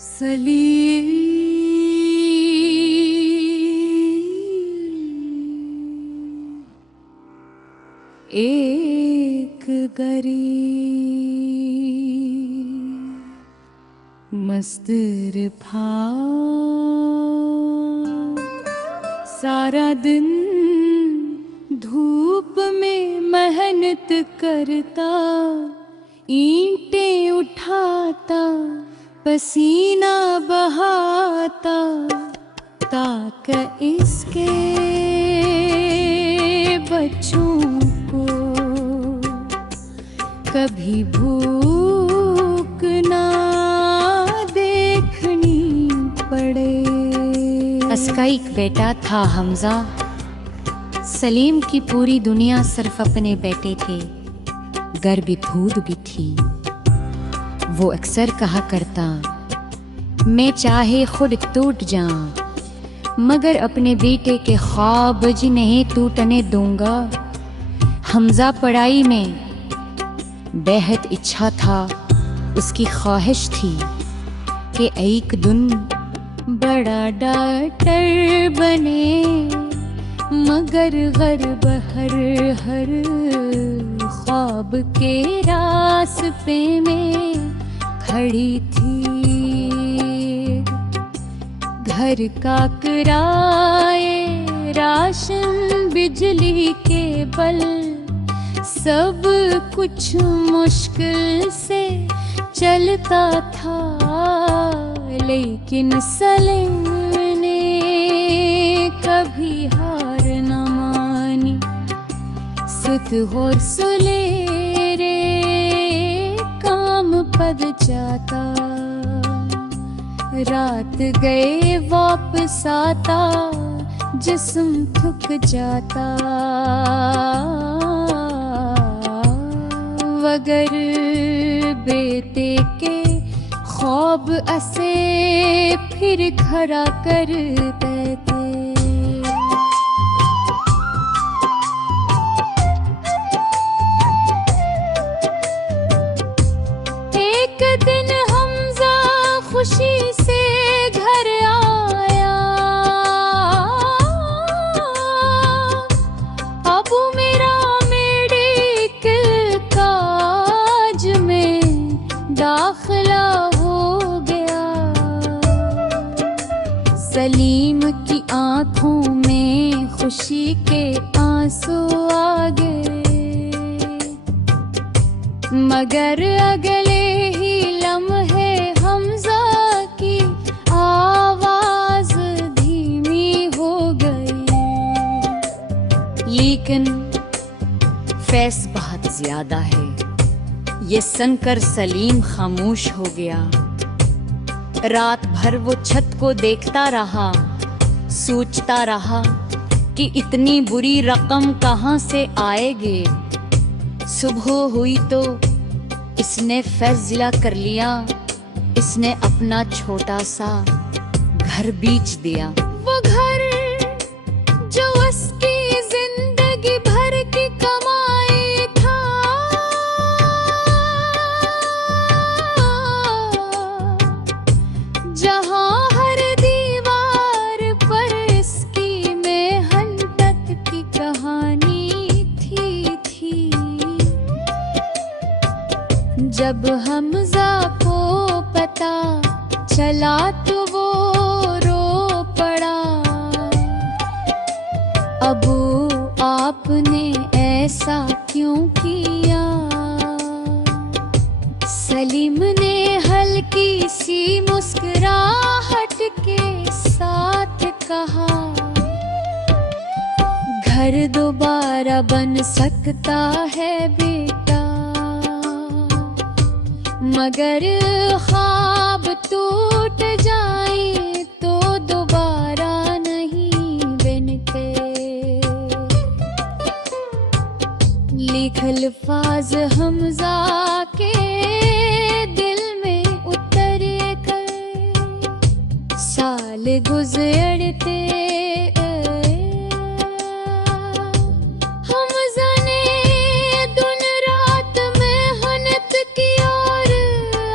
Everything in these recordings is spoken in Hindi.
सलीम एक गरीब मस्तर था, सारा दिन धूप में मेहनत करता, ईंटें उठाता, पसीना बहाता, ताकि इसके बच्चों को कभी भूख ना देखनी पड़े। उसका एक बेटा था हमजा। सलीम की पूरी दुनिया सिर्फ अपने बेटे थे, घर भी भूत भी थी। वो अक्सर कहा करता, मैं चाहे खुद टूट जाऊं मगर अपने बेटे के ख्वाब जी नहीं टूटने दूंगा। हमजा पढ़ाई में बेहद इच्छा था, उसकी ख्वाहिश थी कि एक दिन बड़ा डॉक्टर बने, मगर गर्ब हर ख्वाब के रास्ते में खड़ी थी। घर का किराए, राशन, बिजली के बल, सब कुछ मुश्किल से चलता था, लेकिन सलीम ने कभी हार न मानी। सुत और सुलेरे काम पद जाता, रात गए वापस आता, जिस्म थक जाता। वगर बेटे के ख्वाब असे फिर खड़ा करते थे। एक दिन हमजा खुशी से घर आया, अब मेरा मेडिकल काज में दाखिला हो गया। सलीम की आंखों में खुशी के आंसू आ गए, मगर अगले ही लम्हे हमजा की आवाज धीमी हो गई। लेकिन फैस बहुत ज्यादा है, ये सुनकर सलीम खामोश हो गया। रात भर वो छत को देखता रहा, सोचता रहा कि इतनी बुरी रकम कहाँ से आएगी। सुबह हुई तो इसने फैसला कर लिया, इसने अपना छोटा सा घर बेच दिया। वो घर जो उसकी जिंदगी भर की कमाई था, जहां हर दीवार पर इसकी मेहनत की कहानी थी। जब हमजा को पता चला तो वो रो पड़ा, अबू आपने ऐसा क्यों किया? सलीम ने हल्की सी मुस्कुराहट के साथ कहा, घर दोबारा बन सकता है बेटा, मगर ख्वाब टूट जाए तो दोबारा नहीं बनते। लिख अल्फाज हमजा के दिल में उतर कर, साल गुजरते हमजा ने दिन रात मेहनत की और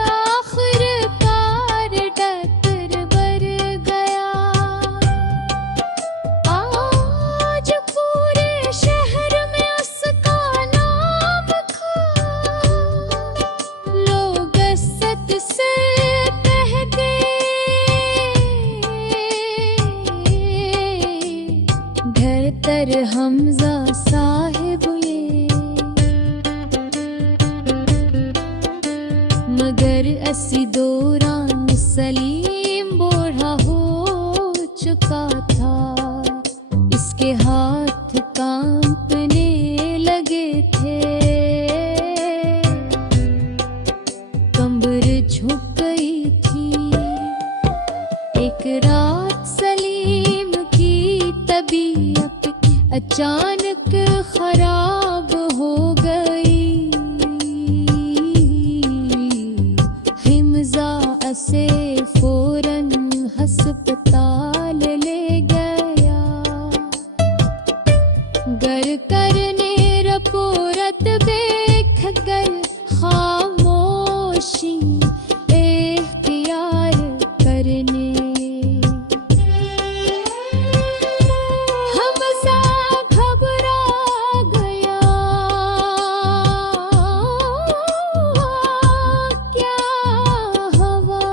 आखिरकार डर मगर असी दौरान सलीम बूढ़ा हो चुका था। इसके हाथ कांपने लगे थे, कंबर झुक गई थी। एक रात सलीम की तबीयत अचानक खराब हो गई। हिमजा असे फौरन अस्पताल ले गया। गर करने रपोरत देख गए खामोशी इख्तियार करने। हमजा घबरा गया, क्या हवा?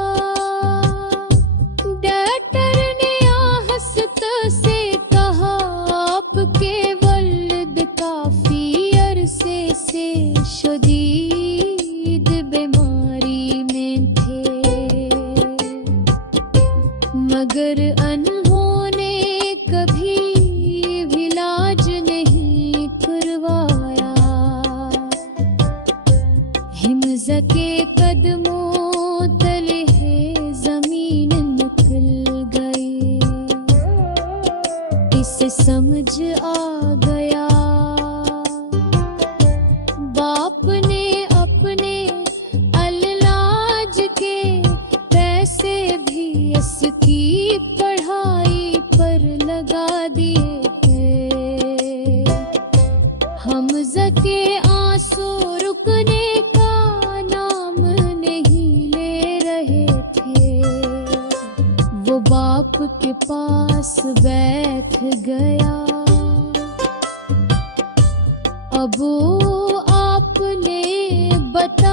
डॉक्टर ने आहस्त से कहा, आपके वल्द काफी अरसे से शदीद बीमारी में थे, मगर अनहोने कभी भी इलाज नहीं करवाया। हिमजा के कदमों तले जमीन निकल गई। इसे समझ आ गया, बाप ने अपने इलाज के पैसे भी इसकी पढ़ाई पर लगा दिए थे। हमजा के आंसू रुकने का नाम नहीं ले रहे थे। वो बाप के पास बैठ गया। अब आपने बता